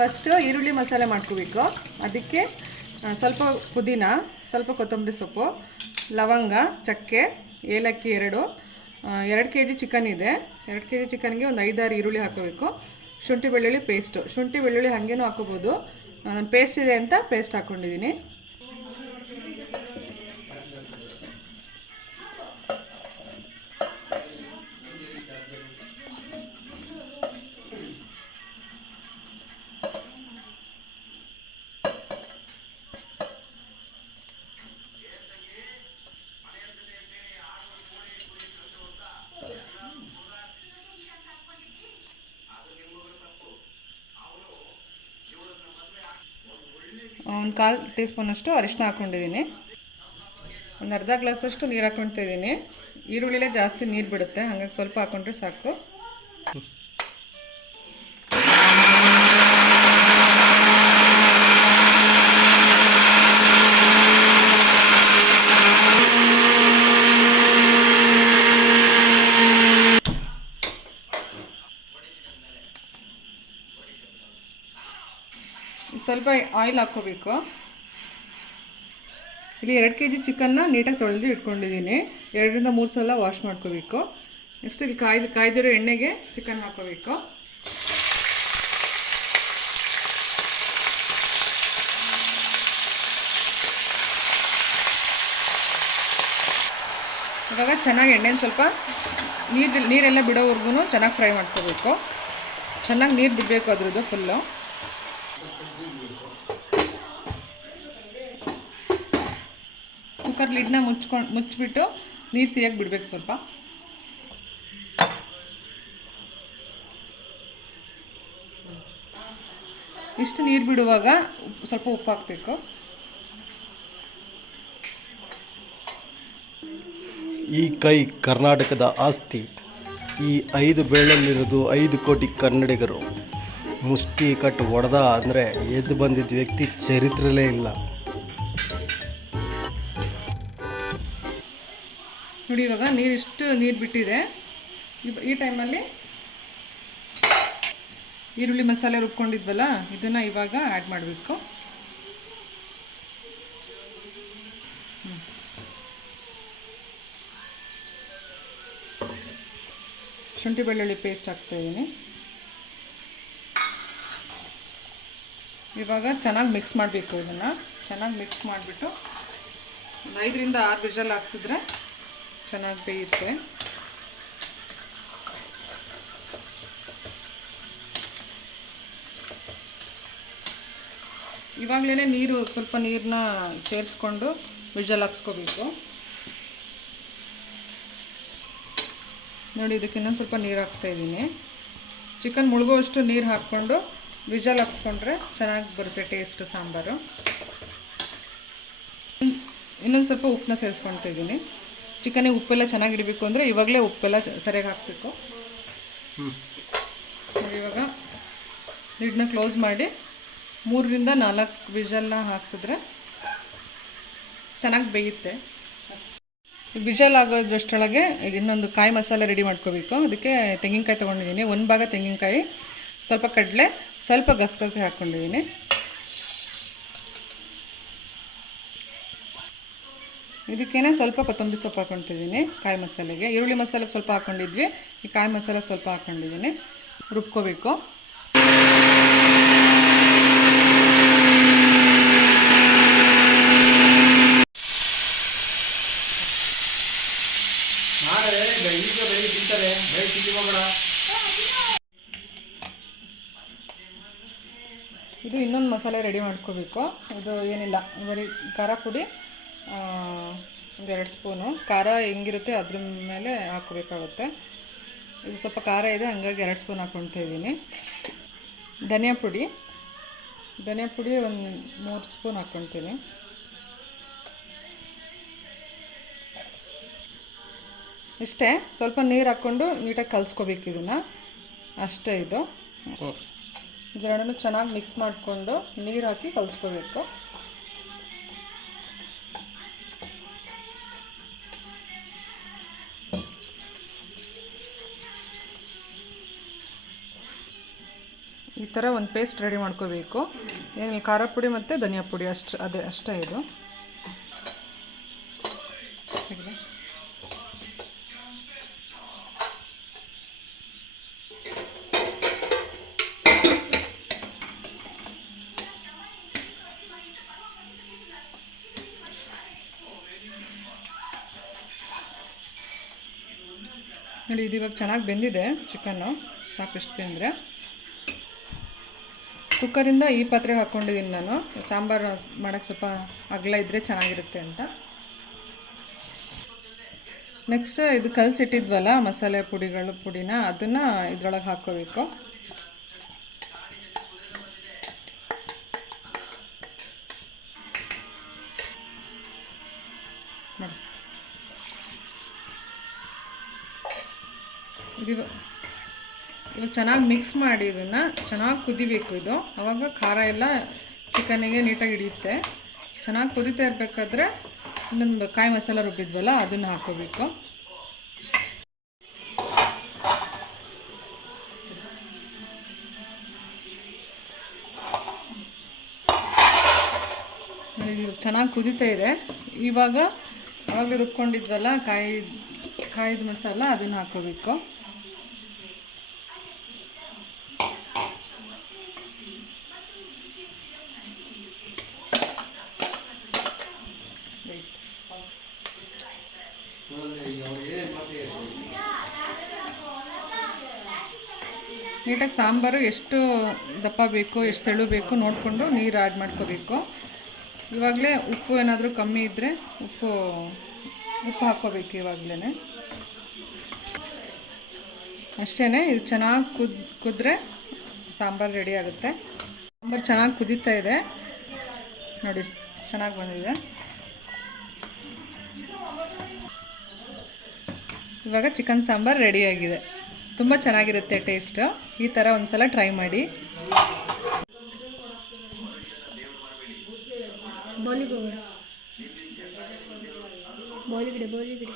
First ಈರುಳ್ಳಿ ಮಸಾಲೆ ಮಾಡ್ಕೋಬೇಕು. ಅದಕ್ಕೆ ಸ್ವಲ್ಪ ಪುದೀನ, ಸ್ವಲ್ಪ ಕೊತ್ತಂಬರಿ ಸೊಪ್ಪು, ಲವಂಗ, ಚಕ್ಕೆ, ಏಲಕ್ಕಿ 2 2 kg ಚಿಕನ್ ಇದೆ. 2 kg ಚಿಕನ್ಗೆ ಒಂದು 5-6 ಈರುಳ್ಳಿ ಹಾಕೋಬೇಕು. ಶುಂಠಿ ಬೆಳ್ಳುಳ್ಳಿ ಪೇಸ್ಟು, ಶುಂಠಿ ಬೆಳ್ಳುಳ್ಳಿ ಹಾಗೇನೂ ಹಾಕೋಬೋದು. ನಾನು ಪೇಸ್ಟ್ ಇದೆ ಅಂತ ಪೇಸ್ಟ್ ಹಾಕ್ಕೊಂಡಿದ್ದೀನಿ. ಒಂದು 1/4 ಟೀ ಸ್ಪೂನಷ್ಟು ಅರಿಶಿನ ಹಾಕ್ಕೊಂಡಿದ್ದೀನಿ. ಒಂದು ಅರ್ಧ ಗ್ಲಾಸಷ್ಟು ನೀರು ಹಾಕ್ಕೊಳ್ತಾ ಇದ್ದೀನಿ. ಈರುಳ್ಳಿಲೇ ಜಾಸ್ತಿ ನೀರು ಬಿಡುತ್ತೆ, ಹಾಗಾಗಿ ಸ್ವಲ್ಪ ಹಾಕ್ಕೊಂಡ್ರೆ ಸಾಕು. ಸ್ವಲ್ಪ ಆಯಿಲ್ ಹಾಕ್ಕೋಬೇಕು. ಇಲ್ಲಿ 2 kg ಚಿಕನ್ನ ನೀಟಾಗಿ ತೊಳೆದು ಇಟ್ಕೊಂಡಿದ್ದೀನಿ. 2-3 ಸಲ ವಾಶ್ ಮಾಡ್ಕೋಬೇಕು. ನೆಕ್ಸ್ಟ್ ಇಲ್ಲಿ ಕಾಯ್ದಿರೋ ಎಣ್ಣೆಗೆ ಚಿಕನ್ ಹಾಕ್ಕೋಬೇಕು. ಇವಾಗ ಚೆನ್ನಾಗಿ ಎಣ್ಣೆನ ಸ್ವಲ್ಪ ನೀರೆಲ್ಲ ಬಿಡೋವರೆಗೂ ಚೆನ್ನಾಗಿ ಫ್ರೈ ಮಾಡ್ಕೋಬೇಕು. ಚೆನ್ನಾಗಿ ನೀರು ಬಿಡಬೇಕು ಅದ್ರದ್ದು ಫುಲ್ಲು. ಕುಕ್ಕರ್ ಲಿಡ್ನ ಮುಚ್ಚಿಬಿಟ್ಟು ನೀರು ಸಿಯಕ್ಕೆ ಬಿಡಬೇಕು. ಸ್ವಲ್ಪ ಇಷ್ಟು ನೀರು ಬಿಡುವಾಗ ಸ್ವಲ್ಪ ಉಪ್ಪು ಹಾಕಬೇಕು. ಈ ಕೈ ಕರ್ನಾಟಕದ ಆಸ್ತಿ. ಈ 5 ಬೆರಳಲ್ಲಿರೋದು 5 ಕೋಟಿ ಕನ್ನಡಿಗರು. ಮುಷ್ಟಿ ಕಟ್ಟು ಹೊಡೆದ ಅಂದರೆ ಎದ್ದು ಬಂದಿದ್ದ ವ್ಯಕ್ತಿ ಚರಿತ್ರೆಯಲ್ಲೇ ಇಲ್ಲ. ನೋಡಿ, ಇವಾಗ ನೀರು ಬಿಟ್ಟಿದೆ. ಈ ಟೈಮಲ್ಲಿ ಈರುಳ್ಳಿ ಮಸಾಲೆ ರುಬ್ಕೊಂಡಿದ್ವಲ್ಲ, ಇದನ್ನು ಇವಾಗ ಆ್ಯಡ್ ಮಾಡಬೇಕು. ಶುಂಠಿ ಬೆಳ್ಳುಳ್ಳಿ ಪೇಸ್ಟ್ ಹಾಕ್ತಾಯಿದ್ದೀನಿ. ಇವಾಗ ಚೆನ್ನಾಗಿ ಮಿಕ್ಸ್ ಮಾಡಬೇಕು. ಇದನ್ನು ಚೆನ್ನಾಗಿ ಮಿಕ್ಸ್ ಮಾಡಿಬಿಟ್ಟು 5-6 ವಿಷಲ್ ಹಾಕ್ಸಿದ್ರೆ ಚೆನ್ನಾಗಿ ಬೇಯುತ್ತೆ. ಇವಾಗಲೇ ಸ್ವಲ್ಪ ನೀರನ್ನ ಸೇರಿಸ್ಕೊಂಡು ವಿಷಲ್ ಹಾಕ್ಸ್ಕೋಬೇಕು. ನೋಡಿ, ಇದಕ್ಕೆ ಇನ್ನೊಂದು ಸ್ವಲ್ಪ ನೀರು ಹಾಕ್ತಾಯಿದ್ದೀನಿ. ಚಿಕನ್ ಮುಳುಗೋವಷ್ಟು ನೀರು ಹಾಕ್ಕೊಂಡು ವಿಷಲ್ ಹಾಕ್ಸ್ಕೊಂಡ್ರೆ ಚೆನ್ನಾಗಿ ಬರುತ್ತೆ ಟೇಸ್ಟ್ ಸಾಂಬಾರು. ಇನ್ನೊಂದು ಸ್ವಲ್ಪ ಉಪ್ಪನ್ನ ಸೇರಿಸ್ಕೊಳ್ತಾ ಇದ್ದೀನಿ. ಚಿಕನಿಗೆ ಉಪ್ಪೆಲ್ಲ ಚೆನ್ನಾಗಿ ಹಿಡಿಬೇಕು ಅಂದರೆ ಇವಾಗಲೇ ಉಪ್ಪೆಲ್ಲ ಸರಿಯಾಗಿ ಹಾಕಬೇಕು. ಇವಾಗ ಲಿಡ್ನ ಕ್ಲೋಸ್ ಮಾಡಿ 3-4 ವಿಷಲ್ನ ಹಾಕ್ಸಿದ್ರೆ ಚೆನ್ನಾಗಿ ಬೇಯುತ್ತೆ. ವಿಷಲ್ ಆಗೋದ್ರಷ್ಟೊಳಗೆ ಇನ್ನೊಂದು ಕಾಯಿ ಮಸಾಲೆ ರೆಡಿ ಮಾಡ್ಕೋಬೇಕು. ಅದಕ್ಕೆ ತೆಂಗಿನಕಾಯಿ ತೊಗೊಂಡಿದ್ದೀನಿ. 1 ಭಾಗ ತೆಂಗಿನಕಾಯಿ, ಸ್ವಲ್ಪ ಕಡಲೆ, ಸ್ವಲ್ಪ ಗಸಗಸೆ ಹಾಕ್ಕೊಂಡಿದ್ದೀನಿ. ಇದಕ್ಕೇನೆ ಸ್ವಲ್ಪ ಕೊತ್ತಂಬರಿ ಸೊಪ್ಪು ಹಾಕ್ಕೊತಿದ್ದೀನಿ ಕಾಯಿ ಮಸಾಲೆಗೆ. ಈರುಳ್ಳಿ ಮಸಾಲೆಗೆ ಸ್ವಲ್ಪ ಹಾಕ್ಕೊಂಡಿದ್ವಿ, ಈ ಕಾಯಿ ಮಸಾಲೆ ಸ್ವಲ್ಪ ಹಾಕ್ಕೊಂಡಿದ್ದೀನಿ. ರುಬ್ಕೋಬೇಕು. ಇದು ಇನ್ನೊಂದು ಮಸಾಲೆ ರೆಡಿ ಮಾಡ್ಕೋಬೇಕು. ಇದು ಏನಿಲ್ಲ, ಬರೀ ಖಾರ ಪುಡಿ 1-2 ಸ್ಪೂನು. ಖಾರ ಹೆಂಗಿರುತ್ತೆ ಅದ್ರ ಮೇಲೆ ಹಾಕೋಬೇಕಾಗುತ್ತೆ. ಇದು ಸ್ವಲ್ಪ ಖಾರ ಇದೆ, ಹಂಗಾಗಿ 2 ಸ್ಪೂನ್ ಹಾಕ್ಕೊಳ್ತಾ ಇದ್ದೀನಿ. ಧನಿಯಾ ಪುಡಿ ಒಂದು 3 ಸ್ಪೂನ್ ಹಾಕ್ಕೊಳ್ತೀನಿ. ಇಷ್ಟೇ. ಸ್ವಲ್ಪ ನೀರು ಹಾಕ್ಕೊಂಡು ನೀಟಾಗಿ ಕಲಿಸ್ಕೋಬೇಕು ಇದನ್ನು, ಅಷ್ಟೇ. ಇದು ಎರಡನ್ನೂ ಚೆನ್ನಾಗಿ ಮಿಕ್ಸ್ ಮಾಡಿಕೊಂಡು ನೀರು ಹಾಕಿ ಕಲಿಸ್ಕೋಬೇಕು. ಈ ಥರ ಒಂದು ಪೇಸ್ಟ್ ರೆಡಿ ಮಾಡ್ಕೋಬೇಕು. ಏನಿಲ್ಲ, ಖಾರ ಪುಡಿ ಮತ್ತು ಧನಿಯಾ ಪುಡಿ ಅಷ್ಟೇ ಇದು. ನೋಡಿ, ಇದು ಇವಾಗ ಚೆನ್ನಾಗಿ ಬೆಂದಿದೆ ಚಿಕನ್ನು. ಸಾಕಷ್ಟು ಬೆಂದರೆ ಕುಕ್ಕರಿಂದ ಈ ಪಾತ್ರೆಗೆ ಹಾಕ್ಕೊಂಡಿದ್ದೀನಿ ನಾನು. ಸಾಂಬಾರು ಮಾಡೋಕ್ಕೆ ಸ್ವಲ್ಪ ಅಗಲ ಇದ್ದರೆ ಚೆನ್ನಾಗಿರುತ್ತೆ ಅಂತ. ನೆಕ್ಸ್ಟ್ ಇದು ಕಲಸಿಟ್ಟಿದ್ವಲ್ಲ ಮಸಾಲೆ ಪುಡಿನ ಅದನ್ನು ಇದ್ರೊಳಗೆ ಹಾಕ್ಕೋಬೇಕು. ನೋಡಿ, ಇವಾಗ ಚೆನ್ನಾಗಿ ಮಿಕ್ಸ್ ಮಾಡಿ ಇದನ್ನು ಚೆನ್ನಾಗಿ ಕುದಿಬೇಕು. ಇದು ಆವಾಗ ಖಾರ ಎಲ್ಲ ಚಿಕನ್ನಿಗೆ ನೀಟಾಗಿ ಹಿಡಿಯುತ್ತೆ. ಚೆನ್ನಾಗಿ ಕುದೀತಾ ಇರಬೇಕಾದ್ರೆ ಇನ್ನೊಂದು ಕಾಯಿ ಮಸಾಲ ರುಬ್ಬಿದ್ವಲ್ಲ ಅದನ್ನು ಹಾಕ್ಕೋಬೇಕು. ಚೆನ್ನಾಗಿ ಕುದೀತಾ ಇದೆ. ಇವಾಗ ಆವಾಗಲೇ ರುಬ್ಕೊಂಡಿದ್ವಲ್ಲ ಕಾಯಿದ ಮಸಾಲ ಅದನ್ನು ಹಾಕ್ಕೋಬೇಕು. ನೀಟಾಗಿ ಸಾಂಬಾರು ಎಷ್ಟು ದಪ್ಪ ಬೇಕು ಎಷ್ಟು ತೆಳು ಬೇಕು ನೋಡಿಕೊಂಡು ನೀರು ಆ್ಯಡ್ ಮಾಡ್ಕೋಬೇಕು. ಇವಾಗಲೇ ಉಪ್ಪು ಏನಾದರೂ ಕಮ್ಮಿ ಇದ್ದರೆ ಉಪ್ಪು ಹಾಕ್ಕೋಬೇಕು ಇವಾಗಲೇ. ಅಷ್ಟೇ, ಇದು ಚೆನ್ನಾಗಿ ಕುದ್ರೆ ಸಾಂಬಾರು ರೆಡಿ ಆಗುತ್ತೆ. ಸಾಂಬಾರು ಚೆನ್ನಾಗಿ ಕುದೀತಾ ಇದೆ ನೋಡಿ, ಚೆನ್ನಾಗಿ ಬಂದಿದೆ. ಇವಾಗ ಚಿಕನ್ ಸಾಂಬಾರು ರೆಡಿಯಾಗಿದೆ. ತುಂಬ ಚೆನ್ನಾಗಿರುತ್ತೆ ಟೇಸ್ಟು. ಈ ಥರ ಒಂದ್ಸಲ ಟ್ರೈ ಮಾಡಿ. ಬಾಲಿಗಿಡೆ